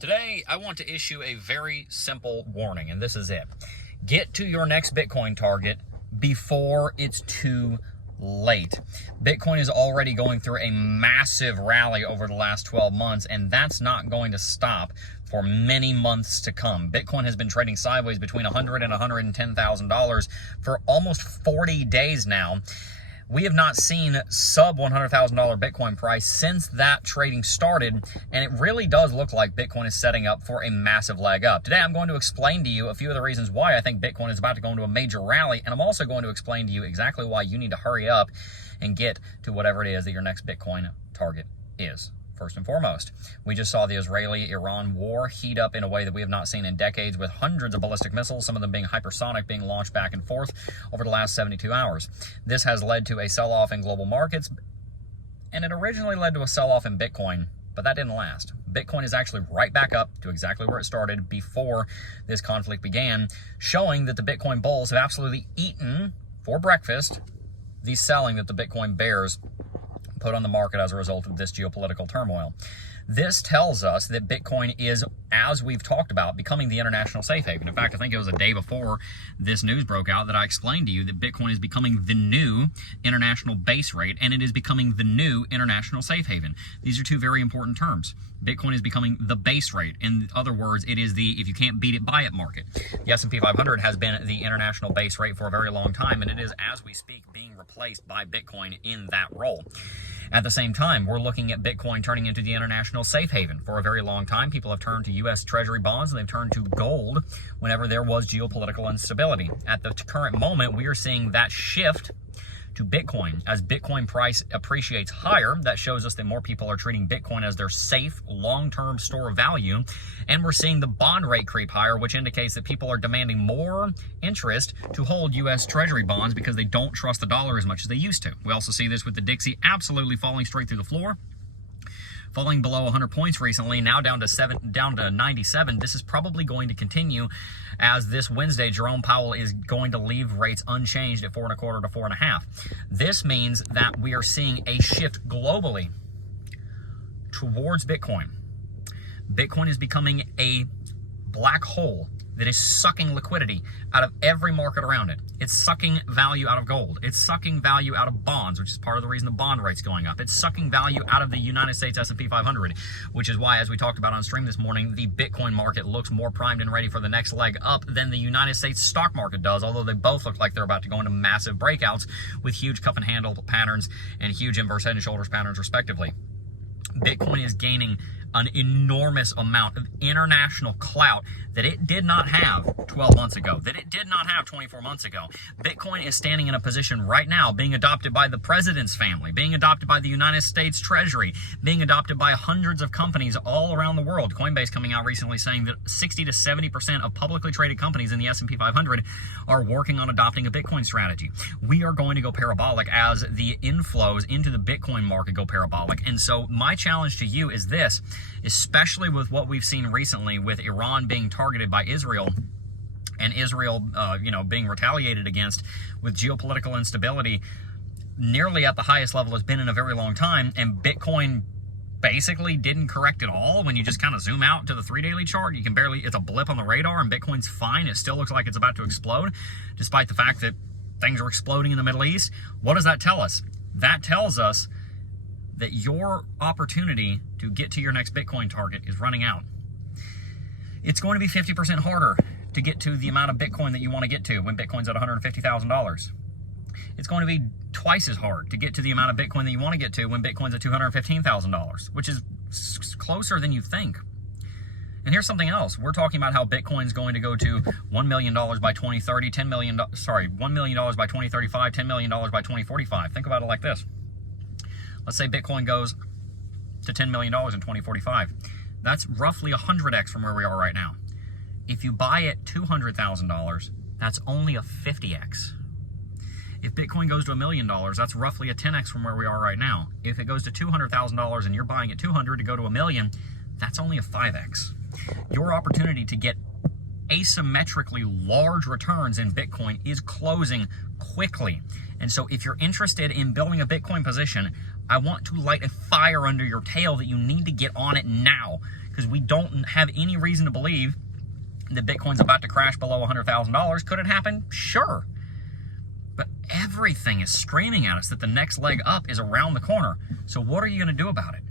Today, I want to issue a very simple warning, and this is it. Get to your next Bitcoin target before it's too late. Bitcoin is already going through a massive rally over the last 12 months, and that's not going to stop for many months to come. Bitcoin has been trading sideways between $100,000 and $110,000 for almost 40 days now. We have not seen sub $100,000 Bitcoin price since that trading started, and it really does look like Bitcoin is setting up for a massive leg up. Today, I'm going to explain to you a few of the reasons why I think Bitcoin is about to go into a major rally, and I'm also going to explain to you exactly why you need to hurry up and get to whatever it is that your next Bitcoin target is. First and foremost, we just saw the Israeli-Iran war heat up in a way that we have not seen in decades, with hundreds of ballistic missiles, some of them being hypersonic, being launched back and forth over the last 72 hours. This has led to a sell-off in global markets, and it originally led to a sell-off in Bitcoin, but that didn't last. Bitcoin is actually right back up to exactly where it started before this conflict began, showing that the Bitcoin bulls have absolutely eaten for breakfast the selling that the Bitcoin bears put on the market as a result of this geopolitical turmoil. This tells us that Bitcoin is, as we've talked about, becoming the international safe haven. In fact, I think it was a day before this news broke out that I explained to you that Bitcoin is becoming the new international base rate, and it is becoming the new international safe haven. These are two very important terms. Bitcoin is becoming the base rate. In other words, it is the if you can't beat it, buy it market. The S&P 500 has been the international base rate for a very long time, and it is, as we speak, being replaced by Bitcoin in that role. At the same time, we're looking at Bitcoin turning into the international safe haven. For a very long time, people have turned to U.S. Treasury bonds, and they've turned to gold whenever there was geopolitical instability. At the current moment, we are seeing that shift to Bitcoin. As Bitcoin price appreciates higher, that shows us that more people are treating Bitcoin as their safe, long-term store of value. And we're seeing the bond rate creep higher, which indicates that people are demanding more interest to hold U.S. Treasury bonds because they don't trust the dollar as much as they used to. We also see this with the Dixie absolutely falling straight through the floor, falling below 100 points recently, now down to 97. This is probably going to continue as this Wednesday, Jerome Powell is going to leave rates unchanged at 4.25 to 4.5. This means that we are seeing a shift globally towards Bitcoin. Bitcoin is becoming a black hole that is sucking liquidity out of every market around it. It's sucking value out of gold. It's sucking value out of bonds, which is part of the reason the bond rate's going up. It's sucking value out of the United States S&P 500, which is why, as we talked about on stream this morning, the Bitcoin market looks more primed and ready for the next leg up than the United States stock market does, although they both look like they're about to go into massive breakouts with huge cup and handle patterns and huge inverse head and shoulders patterns, respectively. Bitcoin is gaining an enormous amount of international clout that it did not have 12 months ago, that it did not have 24 months ago. Bitcoin is standing in a position right now, being adopted by the president's family, being adopted by the United States Treasury, being adopted by hundreds of companies all around the world. Coinbase coming out recently saying that 60 to 70% of publicly traded companies in the S&P 500 are working on adopting a Bitcoin strategy. We are going to go parabolic as the inflows into the Bitcoin market go parabolic. And so my challenge to you is this, especially with what we've seen recently with Iran being targeted by Israel, and Israel, being retaliated against with geopolitical instability nearly at the highest level it's been in a very long time, and Bitcoin basically didn't correct at all. When you just kind of zoom out to the 3-daily chart, you can barely, it's a blip on the radar, and Bitcoin's fine. It still looks like it's about to explode, despite the fact that things are exploding in the Middle East. What does that tell us? That tells us that your opportunity to get to your next Bitcoin target is running out. It's going to be 50% harder to get to the amount of Bitcoin that you want to get to when Bitcoin's at $150,000. It's going to be twice as hard to get to the amount of Bitcoin that you want to get to when Bitcoin's at $215,000, which is closer than you think. And here's something else. We're talking about how Bitcoin's going to go to $1 million by 2030, $1 million by 2035, $10 million by 2045. Think about it like this. Let's say Bitcoin goes to $10 million in 2045. That's roughly 100x from where we are right now. If you buy at $200,000, that's only a 50x. If Bitcoin goes to $1 million, that's roughly a 10x from where we are right now. If it goes to $200,000 and you're buying at $200 to go to $1 million, that's only a 5x. Your opportunity to get asymmetrically large returns in Bitcoin is closing quickly. And so if you're interested in building a Bitcoin position, I want to light a fire under your tail that you need to get on it now, because we don't have any reason to believe that Bitcoin's about to crash below $100,000. Could it happen? Sure. But everything is screaming at us that the next leg up is around the corner. So what are you going to do about it?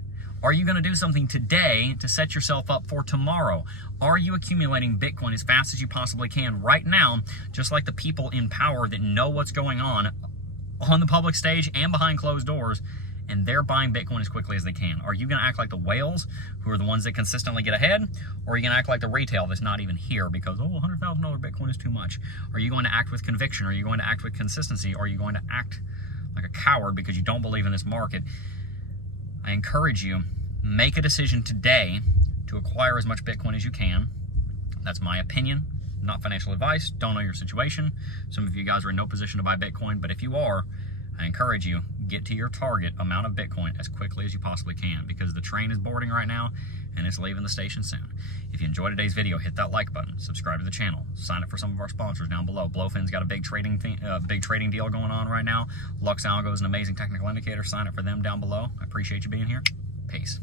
Are you going to do something today to set yourself up for tomorrow? Are you accumulating Bitcoin as fast as you possibly can right now, just like the people in power that know what's going on the public stage and behind closed doors, and they're buying Bitcoin as quickly as they can? Are you going to act like the whales, who are the ones that consistently get ahead, or are you going to act like the retail that's not even here because, oh, $100,000 Bitcoin is too much? Are you going to act with conviction? Are you going to act with consistency? Or are you going to act like a coward because you don't believe in this market? I encourage you, make a decision today to acquire as much Bitcoin as you can. That's my opinion, not financial advice. Don't know your situation. Some of you guys are in no position to buy Bitcoin, but if you are, I encourage you, get to your target amount of Bitcoin as quickly as you possibly can, because the train is boarding right now and it's leaving the station soon. If you enjoyed today's video, hit that like button, subscribe to the channel, sign up for some of our sponsors down below. Blowfin's got a big trading deal going on right now. Lux Algo is an amazing technical indicator. Sign up for them down below. I appreciate you being here. Peace.